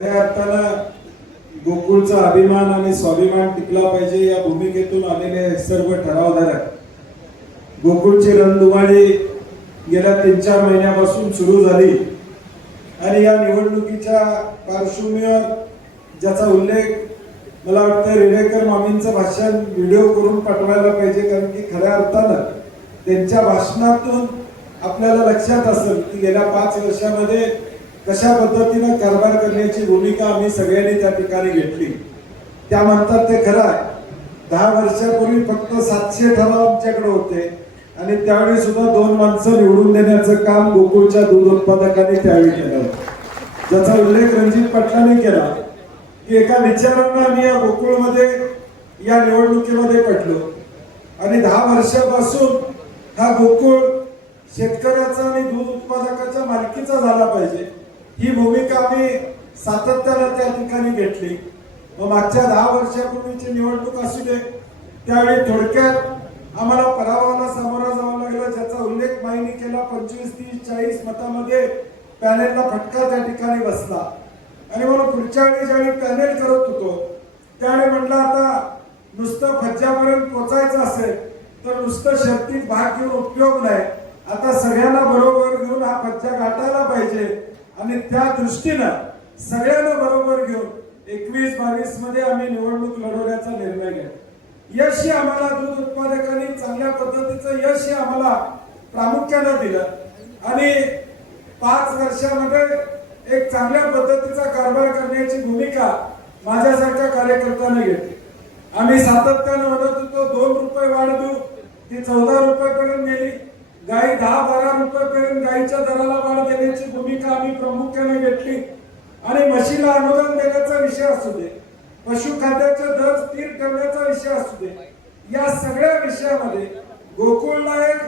खऱ्या अर्थानं गोकुळचा अभिमान आणि स्वाभिमान टिकला पाहिजे या भूमिकेतून आलेले सर्व ठरावधारक गोकुळची रणधुमाळी गेल्या 3-4 महिन्यापासून सुरू झाली आणि या निवडणुकीच्या पार्श्वभूमीवर ज्याचा उल्लेख मला वाटतं रेडेकर मामींचं भाषण व्हिडिओ करून पाठवायला पाहिजे, कारण की खऱ्या अर्थानं त्यांच्या भाषणातून आपल्याला लक्षात असेल की गेल्या 5 वर्षामध्ये कशा पद्धतीने कारभार करण्याची भूमिका आम्ही सगळ्यांनी त्या ठिकाणी घेतली. त्या म्हणतात ते खरं आहे. 10 वर्षापूर्वी फक्त 700 ठराव आमच्याकडे होते आणि त्यावेळी सुद्धा 2 माणसं निवडून देण्याचं काम गोकुळच्या दूध उत्पादकांनी त्यावेळी केलं होतं, ज्याचा उल्लेख रणजित पाटलांनी केला की एका विचारानं आम्ही या गोकुळमध्ये या निवडणुकीमध्ये पडलो आणि 10 वर्षापासून हा गोकुळ शेतकऱ्याचा आणि दूध उत्पादकाच्या मालकीचा झाला पाहिजे ही भूमिका आम्ही सातत्याने त्या ठिकाणी घेतली. मागच्या 10 वर्षापूर्वीची निवडणूक असू दे, त्यावेळी थोडक्यात आम्हाला पराभवाला सामोरा जावं लागलं, ज्याचा उल्लेख माईनी केला. 25-30-40 मतामध्ये पॅनेलला फटका त्या ठिकाणी बसला आणि मला पुढच्या वेळी ज्यावेळी पॅनेल करत होतो त्यावेळी म्हटलं आता नुसतं फज्जापर्यंत पोहोचायचं असेल तर नुसतं शर्तीत भाग घेऊन उपयोग नाही, आता सगळ्यांना बरोबर घेऊन हा फज्जा गाठायला पाहिजे आणि त्या दृष्टीनं सगळ्यांना बरोबर घेऊन 21-22 मध्ये आम्ही निवडणूक लढवण्याचा निर्णय घेतला. यश आम्हाला दूध उत्पादकांनी चांगल्या पद्धतीचं यश आम्हाला प्रामुख्याने दिलं आणि 5 वर्षामध्ये एक चांगल्या पद्धतीचा कारभार करण्याची भूमिका माझ्यासारख्या कार्यकर्त्यांनी घेतली. आम्ही सातत्याने म्हणत होतो 2 रुपये वाढ देऊ, ती 14 रुपयापर्यंत गेली. गाई 10-12 रुपयापर्यंत गाईच्या दराला वाढ देण्याची भूमिका आम्ही प्रामुख्याने घेतली आणि म्हशीला अनुदान देण्याचा विषय असू दे, पशुखाद्याचे दर स्थिर ठेवण्याचा विषय असू दे, या सगळ्या विषयामध्ये गोकुळला एक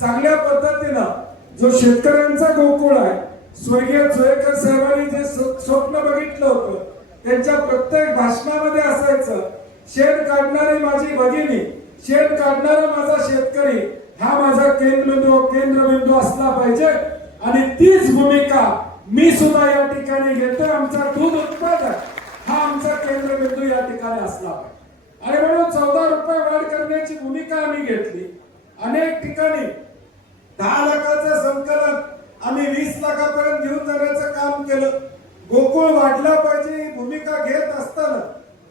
चांगल्या पद्धतीनं जो शेतकऱ्यांचा गोकुळ आहे, स्वर्गीय जोयकर साहेबांनी जे स्वप्न बघितलं होतं त्यांच्या प्रत्येक भाषणामध्ये असायचं, शेण काढणारी माझी भगिनी, शेण काढणारा माझा शेतकरी हा माझा केंद्रबिंदू असला पाहिजे आणि तीच भूमिका मी सुद्धा या ठिकाणी घेतोय. आमचा दूध उत्पादक हा आमचा केंद्रबिंदू या ठिकाणी असला पाहिजे आणि म्हणून 14 रुपये वाढ करण्याची भूमिका आम्ही घेतली. अनेक ठिकाणी 10 लाखाचं संकलन आम्ही 20 लाखापर्यंत घेऊन जाण्याचं काम केलं. गोकुळ वाढला पाहिजे ही भूमिका घेत असताना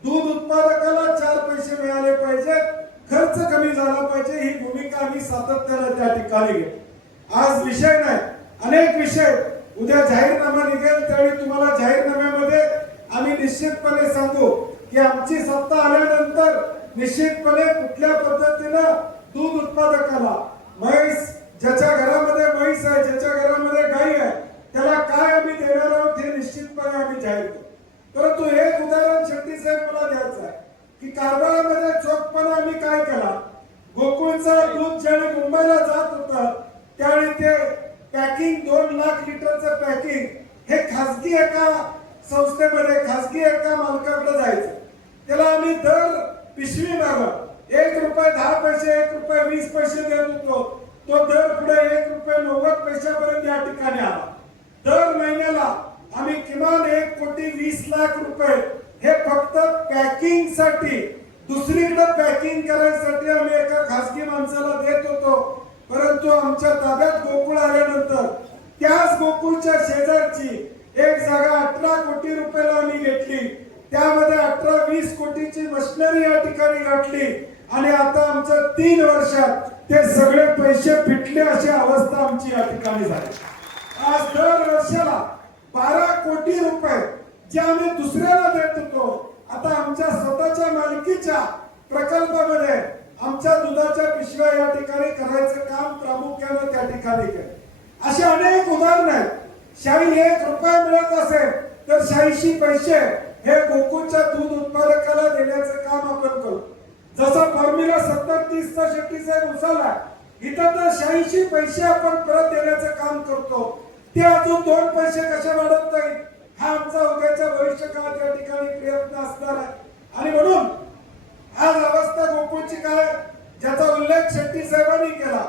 दूध उत्पादकाला 4 पैसे मिळाले पाहिजेत, खर्च कमी झाला पाहिजे ही भूमिका आम्ही सातत्याने त्या ठिकाणी घेतो. आज विषय नाही, अनेक विषय. उद्या जाहीरनामा निघेल त्यावेळी तुम्हाला जाहीरनाम्यामध्ये आम्ही निश्चितपणे सांगू की आमची सत्ता आल्यानंतर निश्चितपणे कुठल्या पद्धतीनं दूध उत्पादकाला म्हैस, ज्याच्या घरामध्ये म्हैस आहे, ज्याच्या घरामध्ये गाई आहे, त्याला काय आम्ही देणार आहोत हे निश्चितपणे आम्ही जाहीर करू. परंतु एक उदाहरण शेट्टी साहेब मला द्यायचं आहे की कारभारामध्ये चोखपणा आम्ही काय केला. गोकुळचं दूध ज्यावेळी मुंबईला जात होतं त्यावेळी ते पॅकिंग 2 लाख लिटरचं पॅकिंग हे खासगी एका संस्थेमध्ये खासगी एका मालकाकडे जायचं. त्याला आम्ही दर पिशवी मागं 1 रुपये 10 पैसे 1 रुपये 20 पैसे देत होतो. तो दर पुढे 1 रुपये 90 पैशापर्यंत या ठिकाणी आला. दर महिन्याला आम्ही किमान 1 कोटी 20 लाख रुपये हे फक्त पॅकिंग साठी, दुसरीकडे पॅकिंग करायसाठी आम्ही एका खासगी माणसाला देत होतो. परंतु आमच्या ताब्यात गोकुळ आल्यानंतर त्याच गोकुळच्या शेजारची एक जागा 18 कोटी रुपयाला आम्ही घेतली. त्यामध्ये 18-20 कोटीची मशिनरी या ठिकाणी घातली आणि आता आमच्या 3 वर्षात ते सगळे पैसे फिटले अशी अवस्था आमची या ठिकाणी झाली. आज दर वर्षाला 12 कोटी रुपये जे आम्ही दुसऱ्याला देत होतो आता आमच्या स्वतःच्या मालकीच्या प्रकल्पामध्ये आमच्या दुधाच्या पिशव्या या ठिकाणी करायचं काम प्रामुख्याने त्या ठिकाणी केलं. अशी अनेक उदाहरणं आहेत. 1 रुपया मिळत असेल तर 86 पैसे हे गोकुळच्या दूध उत्पादकाला देण्याचं काम आपण करू. जसा फॉर्म्युला 70-30 चा शेट्टी साहेब उचलला, इथं तर 86 पैसे आपण परत देण्याचं काम करतो. ते अजून 2 पैसे कसे वाढत नाही हा आमचा उद्याच्या भविष्यकाळात या ठिकाणी प्रयत्न असणार आहे. आणि म्हणून आज अवस्था गोकुळची काय ज्याचा उल्लेख शेट्टी साहेबांनी केला.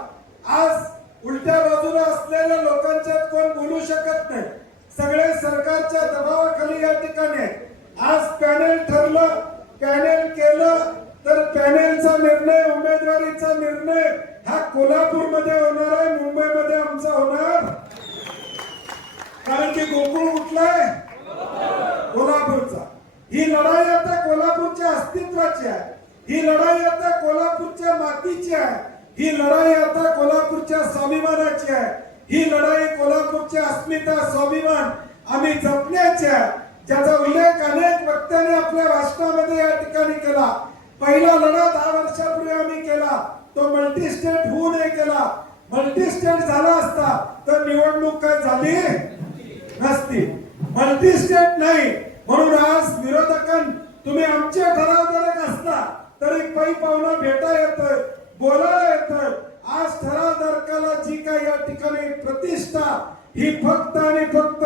आज उलट्या बाजूला असलेल्या लोकांच्यात कोण बोलू शकत नाही, सगळे सरकारच्या दबावाखाली नेतृत्वाखाली या ठिकाणी आहे. आज पॅनेल ठरलं, पॅनेल केलं, तर पॅनेलचा निर्णय, उमेदवारीचा निर्णय हा कोल्हापूरमध्ये होणार आहे, मुंबईमध्ये आमचा होणार. कारण की गोकुळ कुठला आहे? कोल्हापूरचा. ही लढाई आता कोल्हापूरच्या अस्तित्वाची आहे, ही लढाई आता कोल्हापूरच्या मातीची आहे, ही लढाई आता कोल्हापूरच्या स्वाभिमानाची आहे, ही लढाई कोल्हापूरची अस्मिता, स्वाभिमान आम्ही जपण्याची आहे, ज्याचा उल्लेख अनेक वक्त्यांनी आपल्या भाषणामध्ये या ठिकाणी केला. पहिला लढा 10 वर्षापूर्वी आम्ही केला, तो मल्टी स्टेट होऊ नये केला. मल्टी स्टेट झाला असता तर निवडणूक काय झाली नसती. मल्टी स्टेट नाही, म्हणून आज विरोधकांना तुम्ही आमचे ठरावधारक असता तरी पै पाहुणा भेटा येतोय, बोलायला येतोय. आज ठरावधारकाला जी काही या ठिकाणी प्रतिष्ठा ही फक्त आणि फक्त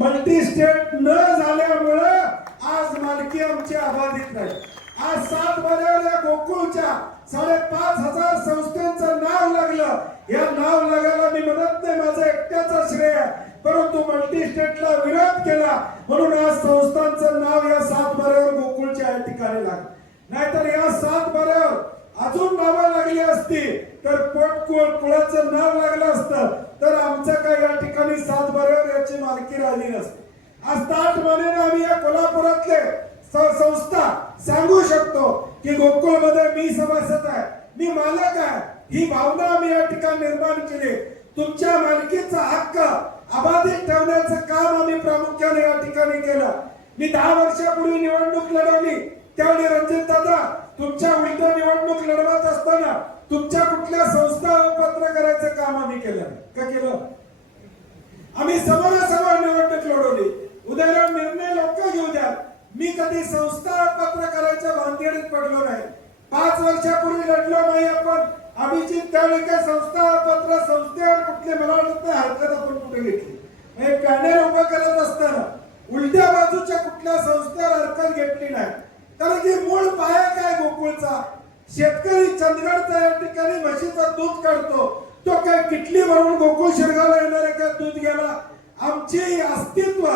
मल्टी स्टेट न झाल्यामुळे आज मालकी आमची अबाधित नाही. आज 7 बाऱ्यावर या गोकुळच्या 5,500 संस्थांचं नाव लागलं. या नाव लागायला मी म्हणत नाही माझं एकट्याचं श्रेय आहे, परंतु मल्टी स्टेटला विरोध केला म्हणून आज संस्थांचं नाव या 7 बाऱ्यावर गोकुळच्या या ठिकाणी लागलं. नाहीतर या 7 बाऱ्यावर अजून नावं लागली असती तर कुळाचं नाव लागलं असतं तर आमचं काय या ठिकाणी 7 बाऱ्यावर याची मालकी राहिली नसते. आज ताटमानेने आम्ही या कोल्हापुरातले संस्था सांगू शकतो की गोकुळमध्ये मी सभासद आहे, मी मालक आहे. ही भावना आम्ही या ठिकाणी निर्माण केली. तुमच्या मालकीचा हक्क अबाधित ठेवण्याचं काम आम्ही प्रामुख्याने या ठिकाणी केलं. मी 10 वर्षापूर्वी निवडणूक लढवली, त्यावेळी रणजित दादा तुमच्या उलट निवडणूक लढवत असताना तुमच्या कुठल्या संस्था पत्र करायचं काम आम्ही केलं का? केलं. आम्ही समोरासमोर निवडणूक लढवली. उद्याला निर्णय लोक घेऊ द्या, मी कधी संस्था पत्र करायच्या भानगडीत पडलो नाही. 5 वर्षापूर्वी लढलो नाही आपण. अभिजित त्यावेळी काय संस्था पत्र संस्थेवर कुठले मला वाटत नाही हरकत आपण कुठे घेतली. पॅनेल उभं करत असताना उलट्या बाजूच्या कुठल्या संस्थेवर हरकत घेतली नाही. कारण की मूळ पाया काय गोकुळचा? शेतकरी चंदगडचा या ठिकाणी म्हशीचं दूध काढतो, तो काय किटली भरून गोकुळ शिरगावला येणारे काय दूध गेला? आमचे अस्तित्व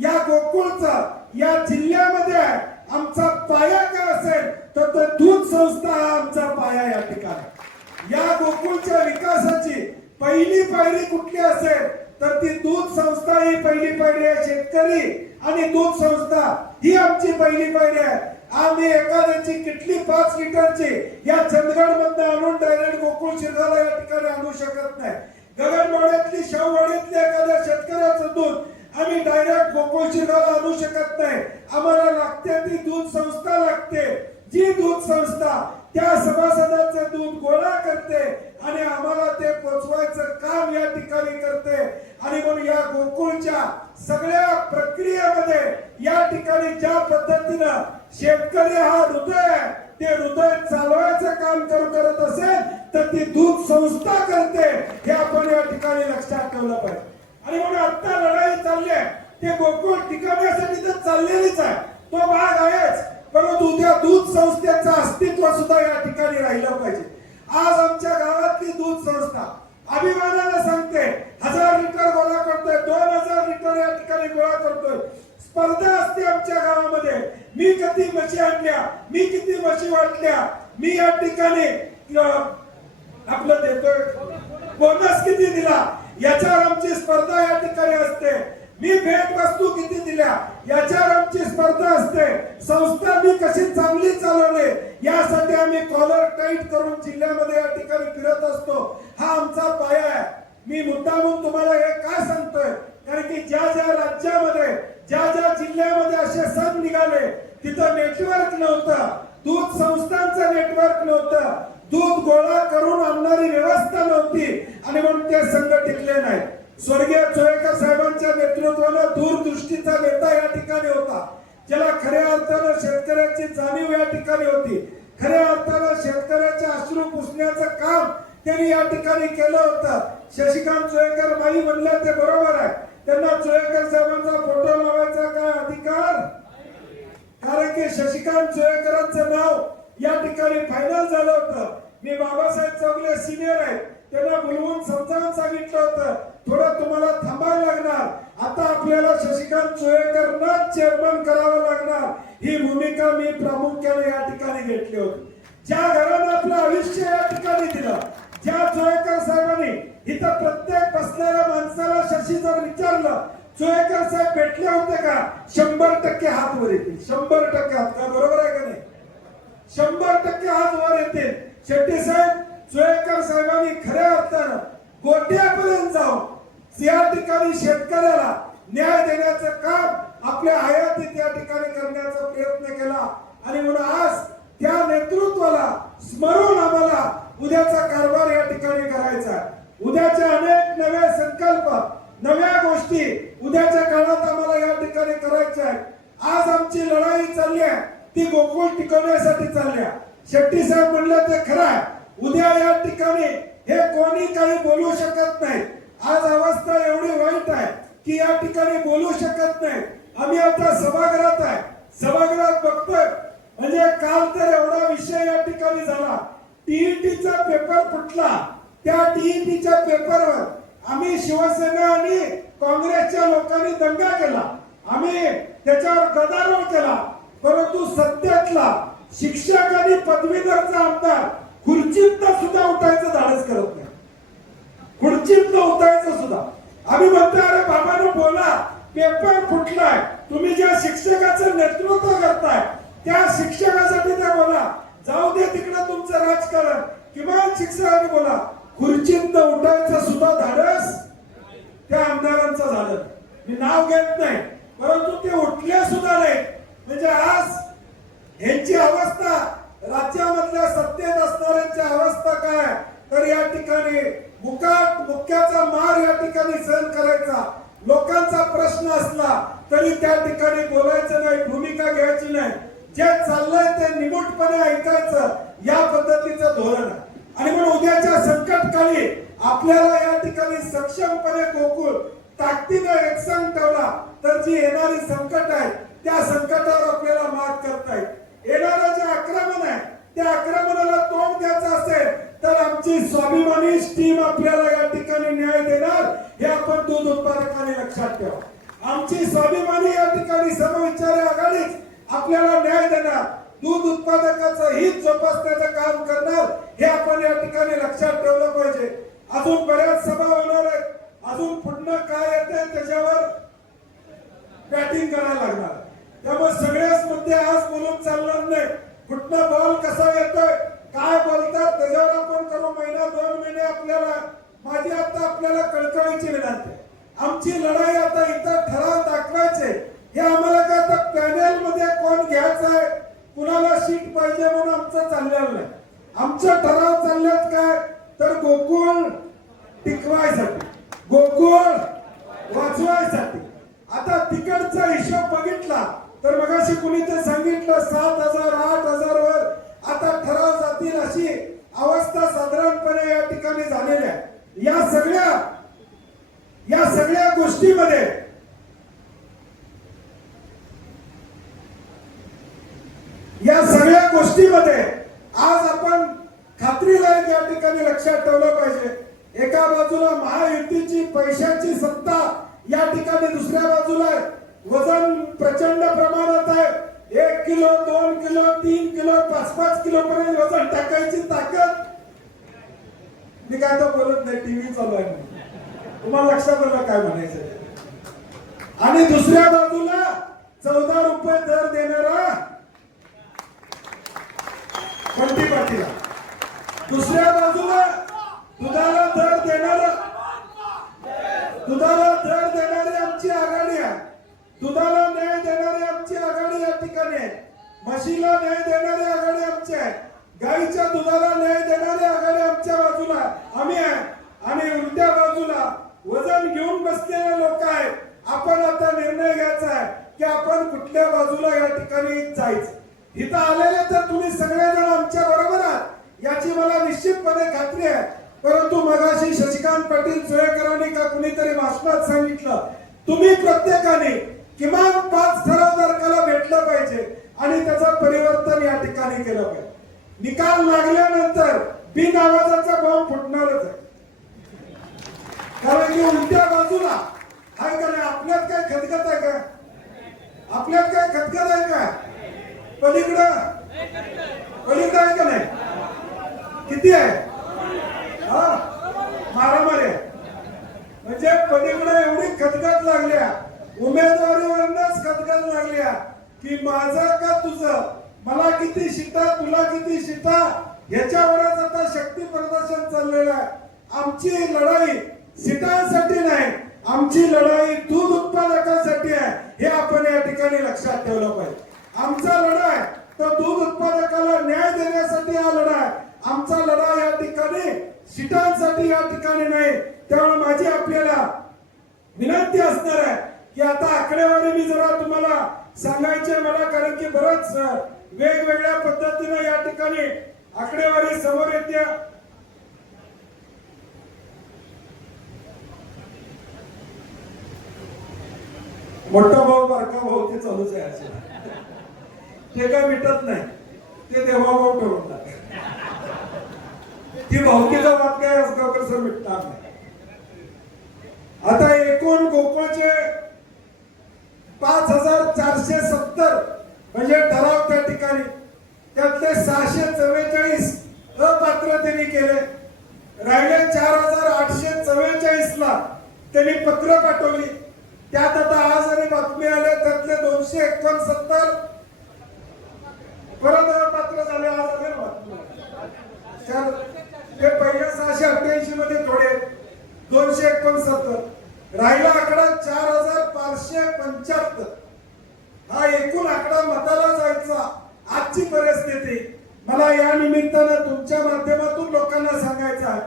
या गोकुळचा या जिल्ह्यामध्ये आहे. आमचा पाया काय असेल तर तो दूध संस्था हा आमचा पाया या ठिकाणी. या गोकुळच्या विकासाची पहिली पायरी कुठली असेल तर ती दूध संस्था ही पहिली पायरी आहे. शेतकरी आणि दूध संस्था ही आमची पहिली पायरी आहे. आम्ही एखाद्याची किटली 5 लिटरची या चंदगड मधून आणून डायरेक्ट गोकुळ शिरगावला या ठिकाणी आणू शकत नाही. गगनबावड्यातली शाहूवाडीतल्या एखाद्या शेतकऱ्याचं दूध आम्ही डायरेक्ट गोकुळ शिरगावला आणू शकत नाही. आम्हाला लागते ती दूध संस्था लागते, जी दूध संस्था त्या सभासदांचं दूध गोळा करते आणि आम्हाला ते पोचवायचं काम या ठिकाणी करते. आणि म्हणून या गोकुळच्या सगळ्या प्रक्रियेमध्ये या ठिकाणी ज्या पद्धतीनं शेतकरी हा हृदय आहे, ते हृदय चालवायचं काम करत असेल तर ती दूध संस्था करते, हे आपण या ठिकाणी लक्षात ठेवलं पाहिजे. आणि म्हणून आता लढाई चालली आहे ते गोकुळ टिकवण्यासाठी तर चाललेलीच आहे, तो भाग आहेच, परंतु उद्या दूध संस्थेचं अस्तित्व सुद्धा या ठिकाणी राहिलं पाहिजे. आज आमच्या गावातली दूध संस्था अभिमानाने सांगते 1000 लिटर गोळा करतोय, 2000 लिटर या ठिकाणी गोळा करतोय. स्पर्धा असते आमच्या गावामध्ये, मी किती म्हशी आणल्या, मी किती म्हशी वाटल्या, मी या ठिकाणी आपलं देतोय बोनस किती दिला, याच्यावर आमची स्पर्धा या ठिकाणी असते. मी भेट वस्तू किती दिल्या याच्यावर आमची स्पर्धा असते. संस्था मी कशी चांगली चालवली यासाठी आम्ही कॉलर टाईट करून जिल्ह्यामध्ये या ठिकाणी फिरत असतो. हा आमचा पाया आहे. मी मुद्दामून तुम्हाला हे का सांगतोय, कारण की ज्या ज्या राज्यामध्ये ज्या ज्या जिल्ह्यामध्ये असे सण निघाले तिथं नेटवर्क नव्हतं, दूध संस्थांचं नेटवर्क नव्हतं, दूध गोळा करून आणणारी व्यवस्था नव्हती आणि म्हणून ते संघ टिकले नाही. स्वर्गीय चोळेकर साहेबांच्या नेतृत्वाने दूरदृष्टीचा नेता या ठिकाणी होता, ज्याला खऱ्या अर्थानं शेतकऱ्याची जाणीव या ठिकाणी होती. खऱ्या अर्थानं शेतकऱ्याचे अश्रू पुसण्याचं काम त्यांनी या ठिकाणी केलं होतं. शशिकांत चोळेकर बाई म्हणलं ते बरोबर आहे, त्यांना चोळेकर साहेबांचा फोटो लावायचा काय अधिकार? कारण की शशिकांत चोळेकरांचं नाव या ठिकाणी फायनल झालं होतं. मी बाबासाहेब चौगले सिनियर आहेत, त्यांना बोलवून समजावून सांगितलं होतं थोडं तुम्हाला थांबायला लागणार, आता आपल्याला शशिकांत चोळेकरांना चेअरमन करावं लागणार, ही भूमिका मी प्रामुख्याने या ठिकाणी घेतली होती. ज्या घरानं आपलं आयुष्य या ठिकाणी दिलं, ज्या चोळेकर साहेबांनी इथं प्रत्येक बसलेल्या माणसाला शशी जर विचारलं चोळेकर साहेब भेटले होते का, 100% हात वर येतील. 100% हात, का बरोबर आहे का नाही? 100% हात वर येतील. शेट्टी साहेब, चोळेकर साहेबांनी खऱ्या अर्थानं गोट्यापर्यंत जाऊन या ठिकाणी शेतकऱ्याला न्याय देण्याचं काम आपल्या हयातीत या ठिकाणी करण्याचा प्रयत्न केला. आणि म्हणून आज त्या नेतृत्वाला स्मरून आम्हाला उद्याचा कारभार या ठिकाणी करायचा. उद्याचे अनेक नवे संकल्प, नव्या गोष्टी उद्याच्या काळात आम्हाला या ठिकाणी करायच्या आहेत. आज आमची लढाई चालली आहे ती गोकुळ टिकवण्यासाठी चालली आहे. शेट्टी साहेब म्हणलं ते खरं आहे. उद्या या ठिकाणी हे कोणी काही बोलू शकत नाही. आज अवस्था एवढी वाईट आहे की या ठिकाणी बोलू शकत नाही. आम्ही आता सभागृहात आहे, सभागृहात बघतोय म्हणजे काल तर एवढा विषय या ठिकाणी झाला. टीईटीचा पेपर फुटला. त्या टीईटीच्या पेपरवर आम्ही शिवसेना आणि काँग्रेसच्या लोकांनी दंगा केला, आम्ही त्याच्यावर गदारोळ केला. परंतु सत्यातला शिक्षक आणि पदवीधरचा आमदार खुर्चीतनं सुद्धा उठायचं धाडस करत नाही. खुर्चीतनं उठायचं सुद्धा. आम्ही म्हणतो अरे बाबांनो बोला, पेपर फुटलाय, तुम्ही ज्या शिक्षकाचं नेतृत्व करताय त्या शिक्षकासाठी ते बोला. जाऊ दे तिकडे तुमचं राजकारण, किमान शिक्षकांनी बोला. खुर्चीतनं उठायचं सुद्धा धाडस त्या आमदारांचं झालं. मी नाव घेत नाही, परंतु ते उठले सुद्धा नाही. म्हणजे आज यांची अवस्था, राज्यामधल्या सत्तेत असणाऱ्यांची अवस्था काय, तर या ठिकाणी मुक्याचा मार या ठिकाणी सहन करायचा. लोकांचा प्रश्न असला तरी त्या ठिकाणी बोलायचं नाही, भूमिका घ्यायची नाही. जे चाललंय ते निमूटपणे ऐकायचं, या पद्धतीचं धोरण आहे. आणि म्हणून उद्याच्या संकट काळी आपल्याला या ठिकाणी सक्षमपणे गोकुळ ताकदीने एकसंघ ठेवला तर जी येणारी संकट आहे त्या संकटावर आपल्याला मात करता येईल. येणारं जे आक्रमण आहे त्या आक्रमणाला तोंड द्यायचं असेल तर आमची स्वाभिमानी टीम आपल्याला या ठिकाणी न्याय देणार, हे आपण दूध उत्पादकांनी लक्षात ठेवा. आमची स्वाभिमानी या ठिकाणी समविचारी आघाडी आपल्याला न्याय देणार, दूध उत्पादकाचं हित जोपासण्याचं काम करणार, हे आपण या ठिकाणी लक्षात ठेवलं पाहिजे. अजून बऱ्याच सभा होणार आहेत, अजून पुढनं काय येते त्याच्यावर बॅटिंग करायला लागणार. त्यामुळे सगळेच मुद्दे आज बोलून चालणार नाही. कुठनं बॉल कसा येतोय, काय बोलतात त्याच्यावर आपण करू. महिना 2 महिने आपल्याला, माझी आता आपल्याला कळकळीची विनंती, आमची लढाई आता इथं ठराव दाखवायचे. हे आम्हाला काय आता पॅनेल मध्ये कोण घ्यायचं आहे, कुणाला सीट पाहिजे म्हणून आमचं चाललेलं नाही. आमचं ठराव चालल्यात काय, तर गोकुळ टिकवायसाठी, गोकुळ वाचवायसाठी. आता तिकडचा हिशोब बघितला तर मगाशी कुणी ते सांगितलं 7,000 8,000 वर आता ठराव जातील अशी अवस्था साधारणपणे या ठिकाणी झालेली आहे. या सगळ्या गोष्टीमध्ये आज आपण खात्रीला या ठिकाणी लक्षात ठेवलं पाहिजे. एका बाजूला महायुतीची पैशाची सत्ता या ठिकाणी, दुसऱ्या बाजूला वजन प्रचंड प्रमाणात आहे. 1 किलो 2 किलो 3 किलो 5-5 किलो पर्यंत वजन टाकायची ताकद. मी काय तो बोलत नाही, टीव्ही चालू आहे, तुम्हाला लक्षात आलं काय म्हणायचं. आणि दुसऱ्या बाजूला 14 रुपये दर देणारा बंटी पाटील, दुसऱ्या बाजूला दुधाला दर देणारी आमची आघाडी आहे. दुधाला न्याय देणारी आमची आघाडी या ठिकाणी आहे. म्हशीला न्याय देणारी आघाडी आमची आहे. गाईच्या दुधाला न्याय देणारी आघाडी आमच्या बाजूला आम्ही आहे. आणि उलट्या बाजूला वजन घेऊन बसलेले लोक आहेत. आपण आता निर्णय घ्यायचा आहे की आपण कुठल्या बाजूला या ठिकाणी जायचं. इथं आलेले तर तुम्ही सगळेजण आमच्या बरोबर आहात याची मला निश्चितपणे खात्री आहे. परंतु मगाशी शशिकांत पाटील चोळेकरांनी का कुणीतरी भाषणात सांगितलं, तुम्ही प्रत्येकाने किमान 5 ठरावधारकाला भेटलं पाहिजे आणि त्याचं परिवर्तन या ठिकाणी केलं पाहिजे. निकाल लागल्यानंतर बिन आवाजाचा बॉम्ब फुटणारच आहे. कारण की उलट्या बाजूला हाय का नाही? आपल्यात काय खतखत आहे का? आपल्यात काय खतखत आहे का? पलीकडं पलीकडं आहे का नाही? किती आहे? हा, मारामारी आहे. म्हणजे पलीकडे एवढी खतखत लागल्या, उमेदवारीवरच खतखत लागल्या की माझं का तुझं, मला किती शिटा तुला किती शिटा, ह्याच्यावरच आता शक्ती प्रदर्शन चाललेलं आहे. आमची लढाई सीटांसाठी नाही, आमची लढाई दूध उत्पादकांसाठी आहे. हे आपण या ठिकाणी लक्षात ठेवलं पाहिजे. आमचा लढा आहे तर दूध उत्पादकाला न्याय देण्यासाठी हा लढा आहे. आमचा लढा या ठिकाणी सीटांसाठी या ठिकाणी नाही. त्यामुळे माझी आपल्याला विनंती असणार आहे की आता आकडेवारी मी जरा तुम्हाला सांगायचे मला, कारण की बरंच वेगवेगळ्या पद्धतीने या ठिकाणी आकडेवारी समोर येते. मोठा भाऊ बारका भाऊ ते चालूच आहे असे, ते काय मिटत नाही, ते देवाभाऊ ठरवतात. ती भाऊकीचा वाद काय असगावकर सर मिटणार नाही. आता एकूण गोकुळचे 5470 म्हणजे ठराव त्या ठिकाणी, त्यातले 644 अपात्रतेने केले. राहिले 4844 ला त्यांनी पत्र पाठवली. त्यात आता आज आणि बातमी आल्या त्यातले 269 परत अपात्र झाले. आज आले बातमी, ते पहिल्या 688 मध्ये थोडे 269, राहिला आकडा 4575. हा एकूण आकडा मताला जायचा. आजची परिस्थिती मला या निमित्तानं तुमच्या माध्यमातून लोकांना सांगायचं आहे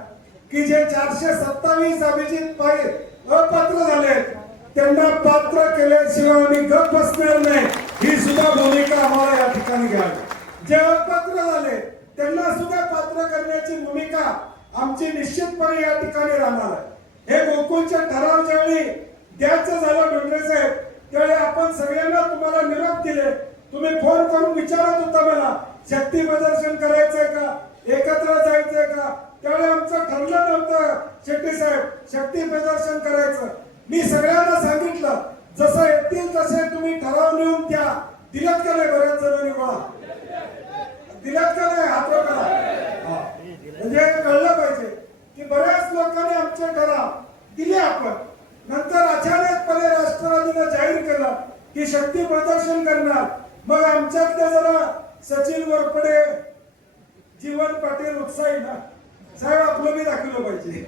की जे 427 अभिजित पाय अपात्र झाले त्यांना पात्र केल्याशिवाय आम्ही गप बसणार नाही. ही सुद्धा भूमिका आम्हाला या ठिकाणी घ्यावी. जे अपात्र झाले त्यांना सुद्धा पात्र करण्याची भूमिका आमची निश्चितपणे या ठिकाणी राहणार आहे. हे गोकुळच्या ठराव ज्यावेळी द्यायचं झालं डोंगरे साहेब, त्यावेळी आपण सगळ्यांना तुम्हाला निरोप दिले. तुम्ही फोन करून विचारत होता मला शक्ती प्रदर्शन करायचंय का, एकत्र जायचंय का. त्यावेळी आमचं ठरलं नव्हतं शेट्टी साहेब शक्ती प्रदर्शन करायचं. मी सगळ्यांना सांगितलं जसं येतील तसे तुम्ही ठराव नेऊन द्या. दिलत का नाही? बऱ्याच जणांनी मला दिलत का नाही? हात करा. म्हणजे कळलं पाहिजे की बऱ्याच लोकांनी आमचे ठराव दिले. आपण नंतर अचानकपणे राष्ट्रवादीने जाहीर केलं की शक्ती प्रदर्शन करणार. मग आमच्यातले जरा सचिन वरपडे, जीवन पाटील उत्साही ना साहेब, आपलं बी दाखवलं पाहिजे.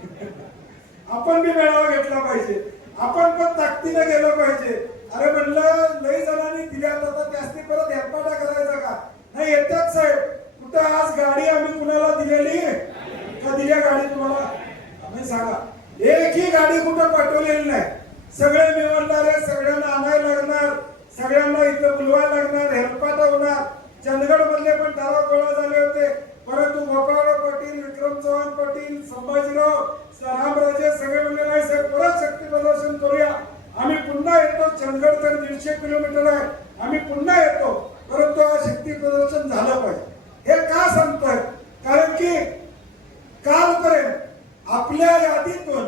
आपण बी मेळावा घेतला पाहिजे. आपण पण ताकदीने गेलो पाहिजे. अरे म्हणलं लई जणांनी दिल्या आता त्यासनी परत हेरपाटा करायचा का नाही? येतात साहेब. कुठं आज गाडी आम्ही कुणाला दिलेली का? दिल्या गाडी तुम्हाला? आम्ही सांगा, एकही गाडी कुठं पाठवलेली नाही. सगळे मिळवणारे, सगळ्यांना आणायला लागणार, सगळ्यांना इथं बोलवायला लागणार, हेरपाटा होणार. चंदगड मधले पण ठराव गोळा झाले होते, परंतु गोपाळराव पाटील, विक्रम चव्हाण पाटील, संभाजीराव, रामराजे सगळे म्हणले नाही साहेब परत शक्ती प्रदर्शन करूया. आम्ही पुन्हा येतो. चंदगड तर 150 किलोमीटर आहे. आम्ही पुन्हा येतो, परंतु हा शक्ती प्रदर्शन झालं पाहिजे. हे का सांगतोय? कारण की कालपर्यंत आपल्या यादीतून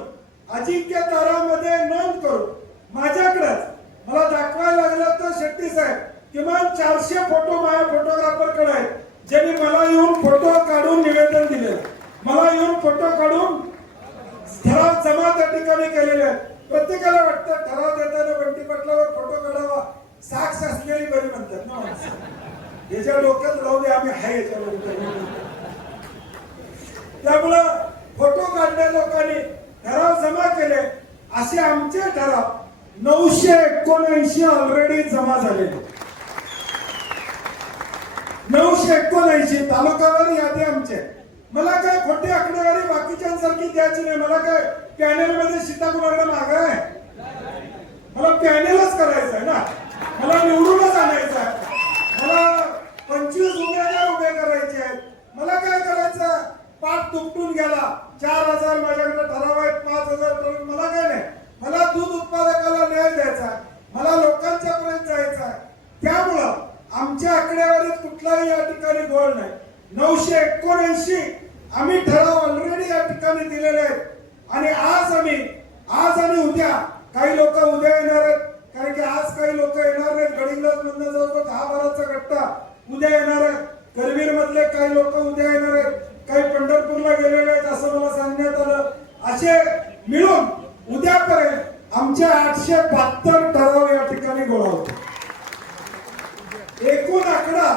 अजिंक्य तारामध्ये नोंद करून माझ्याकडेच मला दाखवायला लागलं तर शेट्टी साहेब किमान 400 फोटो माझ्या फोटोग्राफरकडे आहेत, ज्यांनी मला येऊन फोटो काढून निवेदन दिले, मला येऊन फोटो काढून ठराव जमा त्या ठिकाणी केलेले आहेत. प्रत्येकाला वाटतं ठराव देताना बंटी पाटलावर फोटो काढावा, साक्ष असलेली बरी म्हणतात ना माणसं. याच्या डोक्यात राहू दे, आम्ही हाय याच्यावर. त्यामुळं फोटो काढण्या लोकांनी ठराव जमा केले. असे आमचे ठराव 979 ऑलरेडी जमा झाले. 979 तालुकावारी यादी आमचे. मला काय खोटी आकडेवारी बाकीच्यांसारखी द्यायची नाही. मला काय पॅनेल मध्ये सीताकुमारला माग आहे? मला पॅनेलच करायचं आहे ना. मला निवडूनच आणायचं आहे. मला 25 उमेदवार उभे करायचे आहेत. मला काय करायचं? पाठ तुपटून गेला. 4000 माझ्याकडे ठराव आहेत, 5000 ठराव. मला काय नाही. मला दूध उत्पादकाला न्याय द्यायचा आहे. मला लोकांच्या पर्यंत जायचं आहे. त्यामुळं आमच्या आकडेवारीत कुठलाही या ठिकाणी गोळ नाही. 979 आम्ही ठराव ऑलरेडी या ठिकाणी दिलेले आहेत. आणि आज आणि उद्या काही लोक उद्या येणार आहेत, कारण की आज काही लोक येणार नाहीत. गडिंग्लज मधनं जवळजवळ 10-12चा गट्टा उद्या येणार आहे. करवीर मधले काही लोक उद्या येणार आहेत, काही पंढरपूरला गेलेले आहेत असं मला सांगण्यात आलं. असे मिळून उद्यापर्यंत आमचे 872 ठराव या ठिकाणी गोळा होते. एकूण आकडा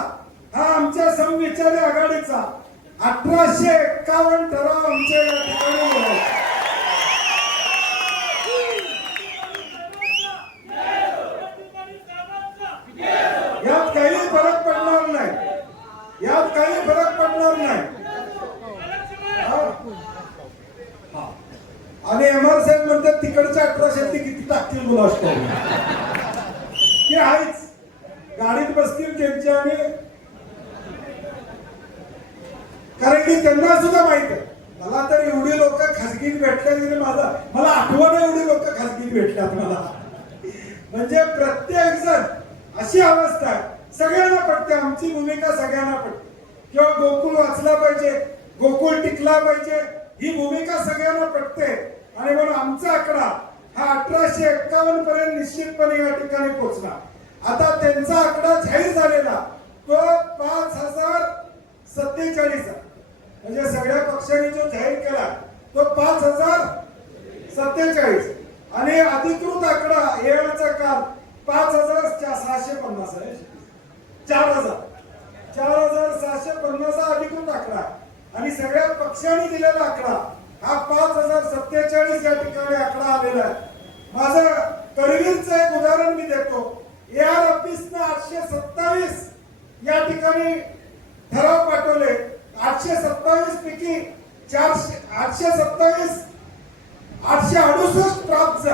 हा आमच्या समविचारी आघाडीचा 1851 ठराव आमच्या या ठिकाणी गोळा होते. यात काही फरक पडणार नाही, यात काही फरक पडणार नाही. आणि एमआर साहेब म्हणतात तिकडच्या 1800 किती टाकतील मुलं असतो ते आहेच. गाडीत बसतील त्यांच्या आणि कारण की त्यांना सुद्धा माहित आहे. मला तर एवढी लोक खासगीत भेटल्या मला आठवण एवढी लोक खासगीत भेटल्यात मला. म्हणजे प्रत्येक जण अशी अवस्था आहे, सगळ्यांना पडते आमची भूमिका, सगळ्यांना पडते किंवा गोकुळ वाचला पाहिजे, गोकुळ टिकला पाहिजे, ही भूमिका सगळ्यांना पडते. आणि म्हणून आमचा आकडा हा 1851 पर्यंत निश्चितपणे या ठिकाणी पोहोचला. आता त्यांचा आकडा जाहीर झालेला तो 5047 म्हणजे सगळ्या पक्षांनी जो जाहीर केला तो 5047 आणि अधिकृत आकडा येण्याचा काल 5650 आहे. 4650 अधिकृत आकडा आणि सगळ्या पक्षांनी दिलेला आकडा हा 5047 या ठिकाणी आकडा आलेला आहे. माझं करवीरचं एक उदाहरण मी देतो. एआर ऑफिसनं 827 या ठिकाणी ठराव पाठवले. 827 पैकी 868 प्राप्त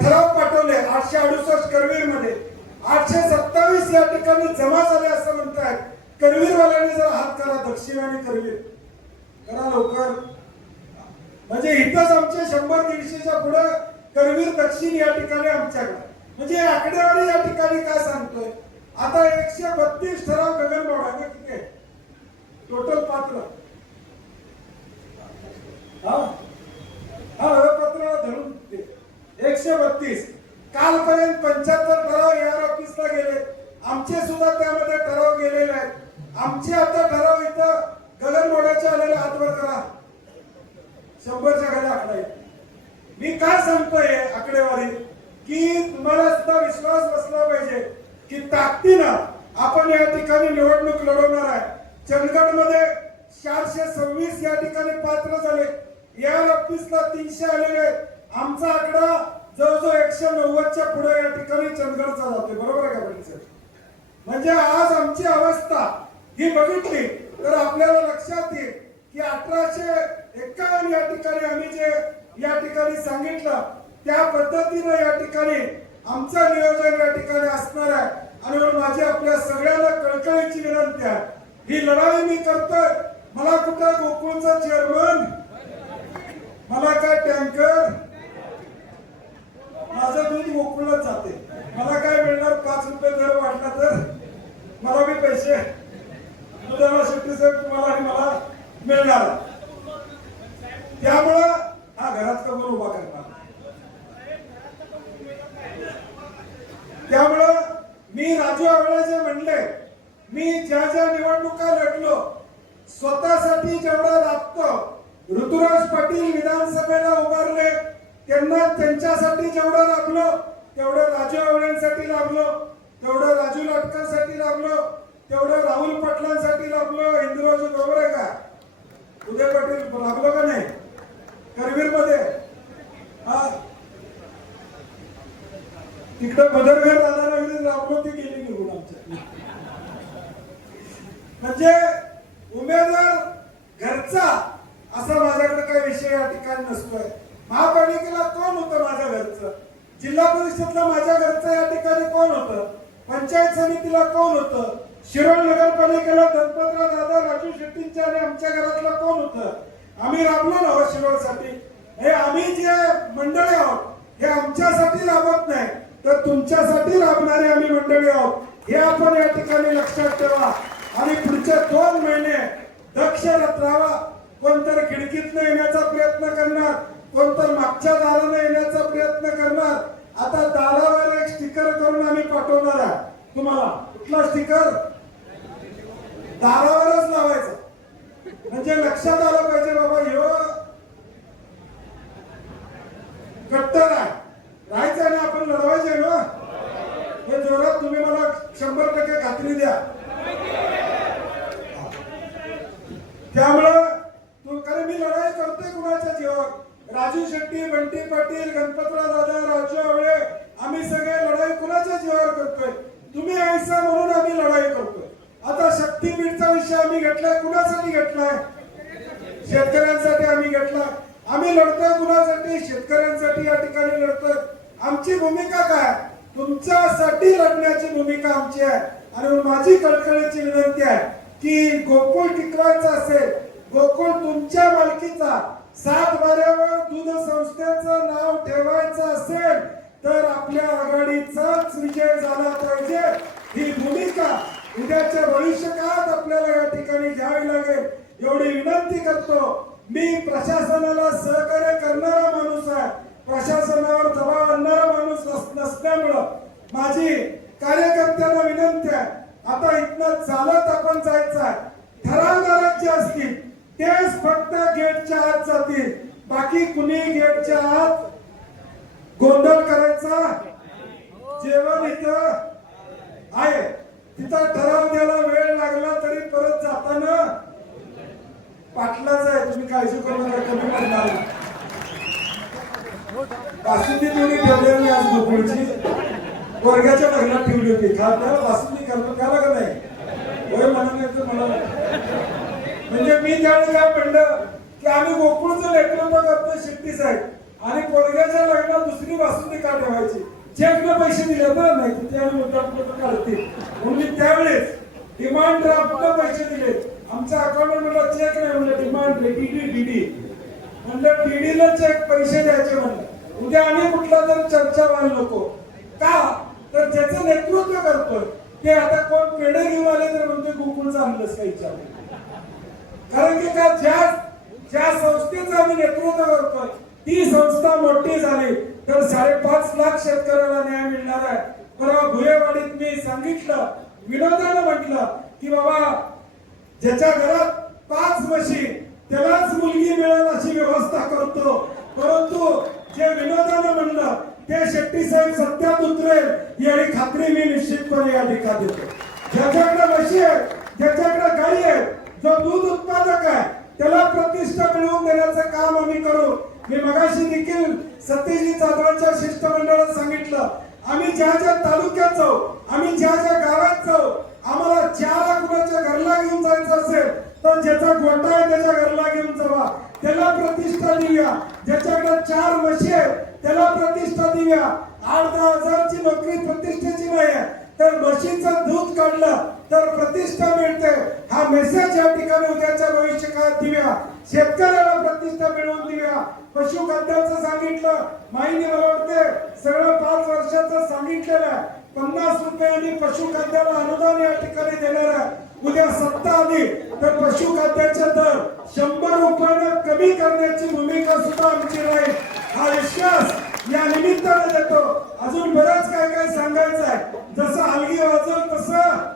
ठराव पाठवले. 868 करवीर मध्ये 827 या ठिकाणी जमा झाले असं म्हणतात. करवीरवाल्यांनी जर हात करा, दक्षिण आणि करवीर करा लवकर. म्हणजे इथंच आमच्या 100-150च्या पुढे करवीर दक्षिण या ठिकाणी आमच्याकडे. म्हणजे आकडेवारी या ठिकाणी काय सांगतोय, आता 132 ठराव गगनबावडा आहे. किती आहे टोटल पात्र? पत्र धरून 132. कालपर्यंत 75 ठराव एआर ऑफिसला गेले. आमचे सुद्धा त्यामध्ये ठराव गेलेले आहेत. आमचे आता ठराव इथं गगनबावड्याचे आलेले हातवर करा. 100च्या खाली आकडा आहे. मी काय सांगतोय आकडेवारी की तुम्हाला सुद्धा विश्वास बसला पाहिजे की ताकदीनं आपण या ठिकाणी निवडणूक लढवणार आहे. चंदगड मध्ये 426 या ठिकाणी पात्र झाले. एआर ऑफिसला 300 आलेले. आमचा आकडा जवळजवळ 190च्या पुढे या ठिकाणी चंदगडचा जातोय. बरोबर आहे का पाटील? म्हणजे आज आमची अवस्था ही बघितली तर आपल्याला लक्षात येईल की 1851 या ठिकाणी आम्ही जे या ठिकाणी सांगितलं त्या पद्धतीनं या ठिकाणी आमचं नियोजन या ठिकाणी असणार आहे. आणि म्हणून माझी आपल्या सगळ्यांना कळकळीची विनंती आहे, ही लढाई मी करतोय. मला कुठं गोकुळचा चेअरमन, मला काय टँकर, माझं दूध गोकुळला जाते. मला काय मिळणार? 5 रुपये दर वाढला तर मला बी पैसे दुधाला शेट्टी साहेब तुम्हाला आणि मला मिळणार. त्यामुळं हा घरात कमर उभा करणार. त्यामुळं मी राजू आवळे जे म्हणले, मी ज्या ज्या निवडणुका लढलो स्वतःसाठी जेवढं लागतं, ऋतुराज पाटील विधानसभेला उभारले त्यांना त्यांच्यासाठी जेवढं लागलो तेवढं राजू आवळेंसाठी लागलो, तेवढं राजू लाटकांसाठी लागलो, तेवढं राहुल पाटलांसाठी लागलो. इंदुराजू बरोबर आहे का? उदय पाटील लागलो का नाही करवीर मध्ये? तिकडे बदरघर दादा लागलो, ती गेली निघून आमच्या. म्हणजे उमेदवार घरचा असा माझ्याकडे काही विषय या ठिकाणी नसतोय. महापालिकेला कोण होतं माझ्या घरचं? जिल्हा परिषदला माझ्या घरचं या ठिकाणी कोण होतं? पंचायत समितीला कोण होतं? शिरोळ नगरपालिकेला दत्तपत्र दादा राजू शेट्टींच्या आणि आमच्या घरातला कोण होतं? आम्ही राबलो ना शिरोळसाठी. हे आम्ही जे मंडळी आहोत हे आमच्यासाठी राबत नाही तर तुमच्यासाठी राबणारे आम्ही मंडळी आहोत, हे आपण या ठिकाणी लक्षात ठेवा. आणि पुढचे 2 महिने दक्ष राहावा. कोणतर खिडकीतनं येण्याचा प्रयत्न करणार, कोणतर मागच्या दाराने येण्याचा प्रयत्न करणार. आता दारावर एक स्टिकर करून आम्ही पाठवणार आहे तुम्हाला. कुठला स्टिकर? दारावरच लावायचा, म्हणजे लक्षात आलं पाहिजे बाबा ह्यो कट्टर आहे. राहायचं ना, आपण लढवायचे ना. हे जोरात तुम्ही मला 100% खात्री द्या. त्यामुळं कारण मी लढाई करतोय कुणाच्या जीवावर. राजू शेट्टी, बंटी पाटील, गणपतराव दादा, राजू आवळे, आम्ही सगळे लढाई कुणाच्या जीवावर करतोय? तुम्ही ऐसा म्हणून आम्ही लढाई करतोय. आता शक्तीपीठचा विषय आम्ही घेतलाय, कुणासाठी घेतलाय? शेतकऱ्यांसाठी आम्ही घेतलाय. आम्ही लढतोय कुणासाठी? शेतकऱ्यांसाठी या ठिकाणी लढतोय. आमची भूमिका काय? तुमच्यासाठी लढण्याची भूमिका आमची आहे. आणि माझी कळकळीची विनंती आहे की गोकुळ टिकवायचा असेल, गोकुळ तुमच्या मालकीचा, 7 बाऱ्यावर दूध संस्थेचं नाव ठेवायचं असेल तर आपल्या आघाडीचाच विजय झाला पाहिजे. ही भूमिका उद्याच्या भविष्यकाळात आपल्याला या ठिकाणी घ्यावी लागेल एवढी विनंती करतो. मी प्रशासनाला सहकार्य करणारा माणूस आहे, प्रशासनावर दबाव आणणारा माणूस नसल्यामुळं माझी कार्यकर्त्यांना विनंती आहे, आता इथनं चालत आपण जायचं आहे. ठरावदारक जे असतील तेच फक्त गेटच्या आत जातील, बाकी कुणी गेटच्या आत गोंधळ करायचा. जेवण इथं आहे, तिथं ठराव द्यायला वेळ लागला तरी परत जाताना पाटलाच आहे, तुम्ही काळजी करू नका, कमी पडणार. बासुंदी तुम्ही ठेवलेली आज गोकुळची वर्गाच्या लग्नात ठेवली होती. त्याला बासुंदी त्याला का नाही? होय म्हणा, नाही तर मला म्हणजे मी त्यावेळी काय म्हणलं की आम्ही गोकुळचं नेतृत्व करतोय शेट्टी साहेब, आणि पोरग्याच्या लग्नात दुसरी बासुंदी का ठेवायची? चेकनं पैसे दिले तर नाही तिथे आणि मुद्दाम काढतील म्हणून मी त्यावेळेस डिमांड ड्राफ्टनं पैसे दिले. आमच्या अकाउंट म्हणलं चेक नाही, म्हणलं डिमांड डीडी म्हणलं डीडीला चेक पैसे द्यायचे म्हणलं. उद्या आणि कुठला तर चर्चा व्हायला नको का? तर ज्याचं नेतृत्व करतोय ते आता कोण पेढे घेऊन आले तर म्हणतोय गोकुळचं आणलंच काही विचार. कारण की का ज्या संस्थेचं आम्ही नेतृत्व करतोय ती संस्था मोठी झाली तर 5.5 लाख शेतकऱ्याला न्याय मिळणार आहे. परवा भुयेवाडीत मी सांगितलं, विनोदानं म्हटलं की बाबा ज्याच्या घरात 5 म्हशी त्यालाच मुलगी मिळेल अशी व्यवस्था करतो. परंतु जे विनोदानं म्हणलं ते शेट्टी साहेब सत्यात उतरेल याची खात्री मी निश्चितपणे या ठिकाणी देतो. ज्याच्याकडे म्हशी आहे, ज्याच्याकडे गाई आहे, जो दूध उत्पादक आहे त्याला प्रतिष्ठा मिळवून देण्याचं काम आम्ही करू. मी मगाशी देखील सत्यजित जाधवांच्या शिष्टमंडळात सांगितलं, आम्ही ज्या ज्या तालुक्यात जाऊ, आम्ही ज्या ज्या गावात जाऊ, आम्हाला 4 कुणाच्या घरला घेऊन जायचं असेल तर ज्याचा गोठा आहे त्याच्या घरला घेऊन जावा, त्याला प्रतिष्ठा देऊया. ज्याच्याकडे 4 म्हशी आहेत त्याला प्रतिष्ठा देऊया. 8-10 हजारची नोकरी प्रतिष्ठेची नाही आहे, तर म्हशीचं दूध काढलं तर प्रतिष्ठा मिळते. हा मेसेज या ठिकाणी उद्याच्या भविष्यकाळात देऊया. शेतकऱ्याला प्रतिष्ठा मिळवून देऊया. पशुखाद्याचं सांगितलं, माहिती मला वाटते सगळं 5 वर्षाचं सांगितलेलं आहे. 50 रुपयांनी पशुखाद्याला अनुदान या ठिकाणी देणार आहे. उद्या सत्ता आली तर पशुखाद्याचे दर 100 रुपयानं कमी करण्याची भूमिका सुद्धा आमची राहील. हा विश्वास या निमित्ताने देतो. अजून बरंच काय काय सांगायचं आहे. जसं हलगी वाजल तसं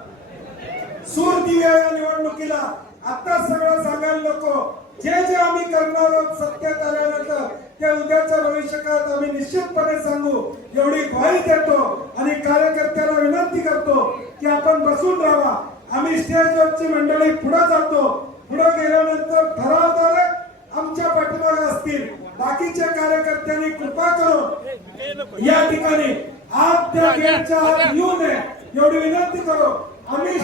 सूर दिव्या या निवडणुकीला. आता सगळं सांगायला नको. जे जे आम्ही करणार आहोत सत्यात आल्यानंतर ते उद्याच्या भविष्यकाळात आम्ही निश्चितपणे सांगू एवढी ग्वाही देतो. आणि कार्यकर्त्याला विनंती करतो की आपण बसून राहा. आम्ही स्टेजवरची मंडळी पुढे जातो. पुढे गेल्यानंतर ठरावदारक आमच्या पाठीमागे असतील. बाकीच्या कार्यकर्त्यांनी कृपा करून या ठिकाणी आत त्या गेटच्या आत येऊ नये एवढी विनंती करू. आम्ही